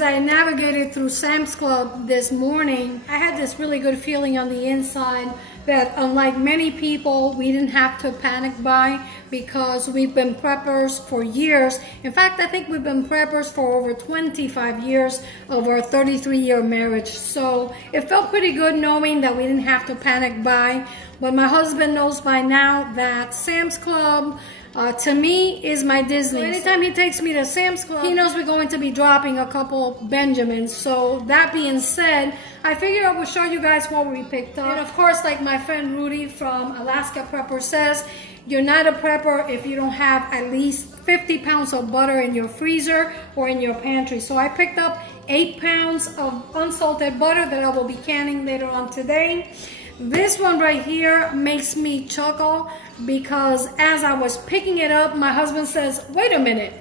As I navigated through Sam's Club this morning, I had this really good feeling on the inside that unlike many people, we didn't have to panic buy because we've been preppers for years. In fact, I think we've been preppers for over 25 years of our 33-year marriage. So it felt pretty good knowing that we didn't have to panic buy. But my husband knows by now that Sam's Club, to me, is my Disney. So anytime he takes me to Sam's Club, he knows we're going to be dropping a couple Benjamins. So that being said, I figured I would show you guys what we picked up. And of course, like my friend Rudy from Alaska Prepper says, you're not a prepper if you don't have at least 50 pounds of butter in your freezer or in your pantry. So I picked up 8 pounds of unsalted butter that I will be canning later on today. This one right here makes me chuckle because as I was picking it up, my husband says, wait a minute,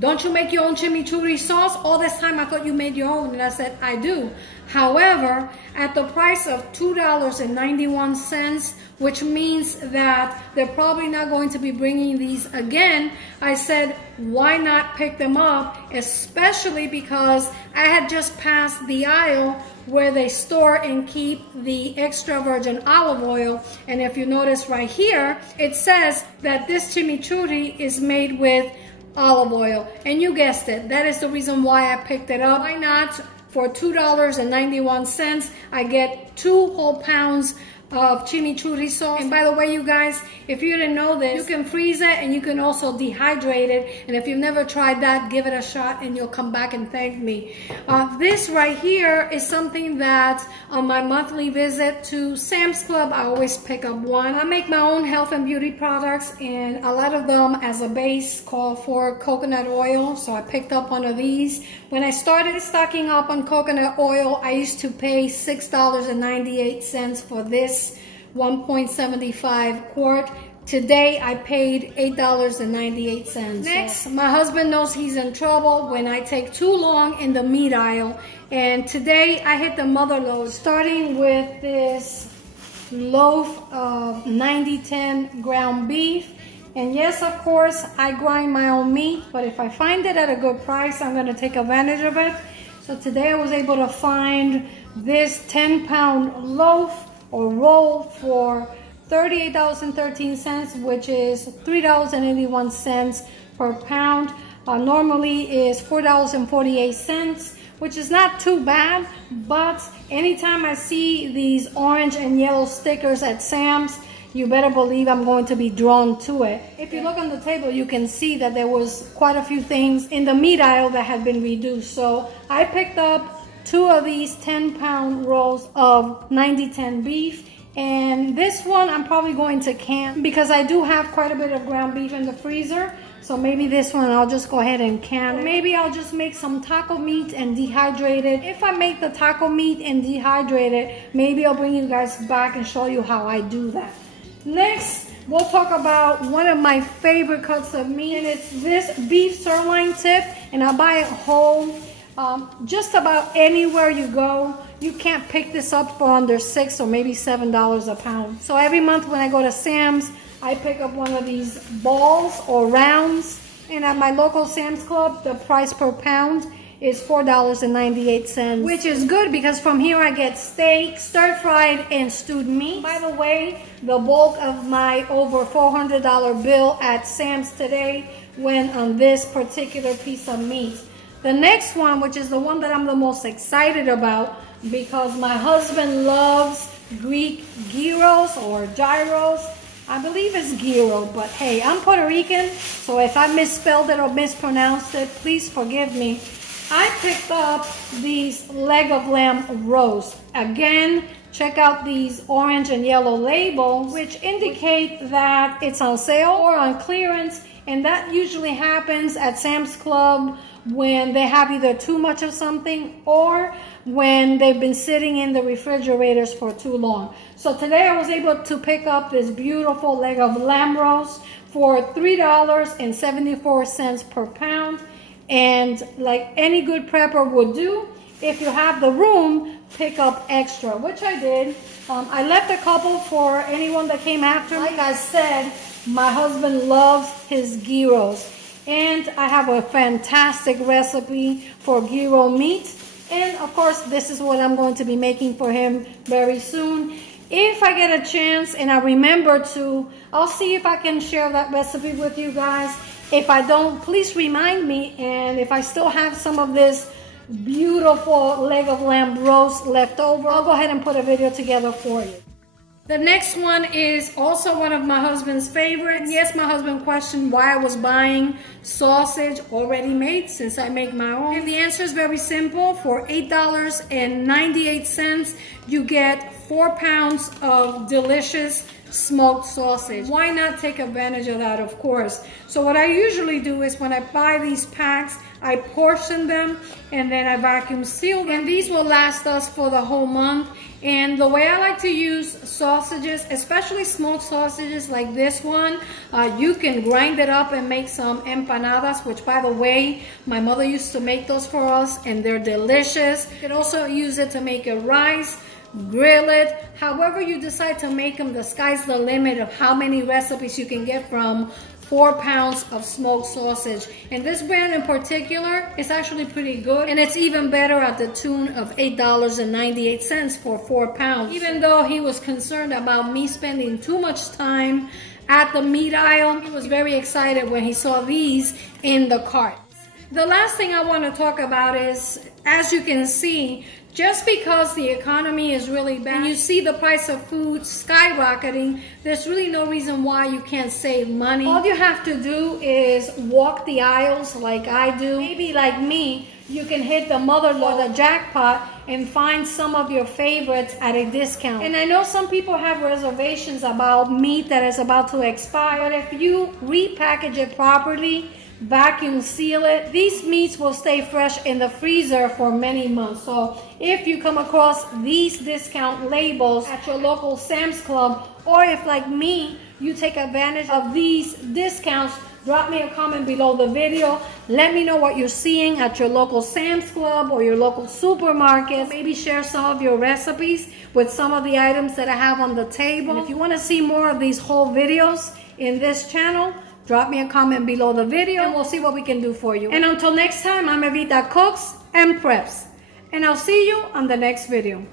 don't you make your own chimichurri sauce? All this time I thought you made your own. And I said, I do. However, at the price of $2.91, which means that they're probably not going to be bringing these again, I said, why not pick them up? Especially because I had just passed the aisle where they store and keep the extra virgin olive oil. And if you notice right here, it says that this chimichurri is made with olive oil. And you guessed it, that is the reason why I picked it up. Why not? For $2.91, I get 2 whole pounds of chimichurri sauce. And by the way, you guys, if you didn't know this, you can freeze it and you can also dehydrate it. And if you've never tried that, give it a shot and you'll come back and thank me. This right here is something that on my monthly visit to Sam's Club, I always pick up one. I make my own health and beauty products, and a lot of them as a base call for coconut oil. So I picked up one of these. When I started stocking up on coconut oil, I used to pay $6.98 for this 1.75 quart. Today I paid $8.98. Next, my husband knows he's in trouble when I take too long in the meat aisle. And today I hit the mother lode, starting with this loaf of 90-10 ground beef. And yes, of course, I grind my own meat, but if I find it at a good price, I'm going to take advantage of it. So today I was able to find this 10-pound loaf or roll for $38.13, which is $3.81 per pound. Normally is $4.48, which is not too bad, but anytime I see these orange and yellow stickers at Sam's, you better believe I'm going to be drawn to it. If you look on the table, you can see that there was quite a few things in the meat aisle that had been reduced. So I picked up 2 of these 10-pound rolls of 90-10 beef. And this one I'm probably going to can because I do have quite a bit of ground beef in the freezer. So maybe this one I'll just go ahead and can it. Maybe I'll just make some taco meat and dehydrate it. If I make the taco meat and dehydrate it, maybe I'll bring you guys back and show you how I do that. Next, we'll talk about one of my favorite cuts of meat, and it's this beef sirloin tip, and I buy it whole. Just about anywhere you go, you can't pick this up for under $6 or maybe $7 a pound. So every month when I go to Sam's, I pick up one of these balls or rounds, and at my local Sam's Club, the price per pound is $4.98, which is good because from here I get steak, stir-fried, and stewed meat. By the way, the bulk of my over $400 bill at Sam's today went on this particular piece of meat. The next one, which is the one that I'm the most excited about because my husband loves Greek gyros or gyros. I believe it's gyro, but hey, I'm Puerto Rican, so if I misspelled it or mispronounced it, please forgive me. I picked up these leg of lamb roast. Again, check out these orange and yellow labels, which indicate that it's on sale or on clearance, and that usually happens at Sam's Club when they have either too much of something or when they've been sitting in the refrigerators for too long. So today I was able to pick up this beautiful leg of lamb roast for $3.74 per pound. And like any good prepper would do, if you have the room, pick up extra, which I did. I left a couple for anyone that came after me. Like I said, my husband loves his gyros. And I have a fantastic recipe for gyro meat. And of course, this is what I'm going to be making for him very soon. If I get a chance and I remember to, I'll see if I can share that recipe with you guys. If I don't, please remind me. And if I still have some of this beautiful leg of lamb roast left over, I'll go ahead and put a video together for you. The next one is also one of my husband's favorites. Yes, my husband questioned why I was buying sausage already made since I make my own. And the answer is very simple. For $8.98, you get 4 pounds of delicious smoked sausage. Why not take advantage of that, of course? So what I usually do is when I buy these packs, I portion them and then I vacuum seal them. And these will last us for the whole month. And the way I like to use sausages, especially smoked sausages like this one, you can grind it up and make some empanadas, which by the way, my mother used to make those for us and they're delicious. You can also use it to make a rice, grill it, however you decide to make them. The sky's the limit of how many recipes you can get from 4 pounds of smoked sausage. And this brand in particular is actually pretty good, and it's even better at the tune of $8.98 for 4 pounds. Even though he was concerned about me spending too much time at the meat aisle, he was very excited when he saw these in the cart. The last thing I want to talk about is, as you can see, just because the economy is really bad and you see the price of food skyrocketing, there's really no reason why you can't save money. All you have to do is walk the aisles like I do. Maybe like me, you can hit the mother-lode, the jackpot, and find some of your favorites at a discount. And I know some people have reservations about meat that is about to expire, but if you repackage it properly, vacuum seal it, these meats will stay fresh in the freezer for many months. So if you come across these discount labels at your local Sam's Club, or if like me, you take advantage of these discounts, drop me a comment below the video. Let me know what you're seeing at your local Sam's Club or your local supermarket. Maybe share some of your recipes with some of the items that I have on the table. And if you want to see more of these whole videos in this channel, drop me a comment below the video and we'll see what we can do for you. And until next time, I'm Evita Cooks and Preps. And I'll see you on the next video.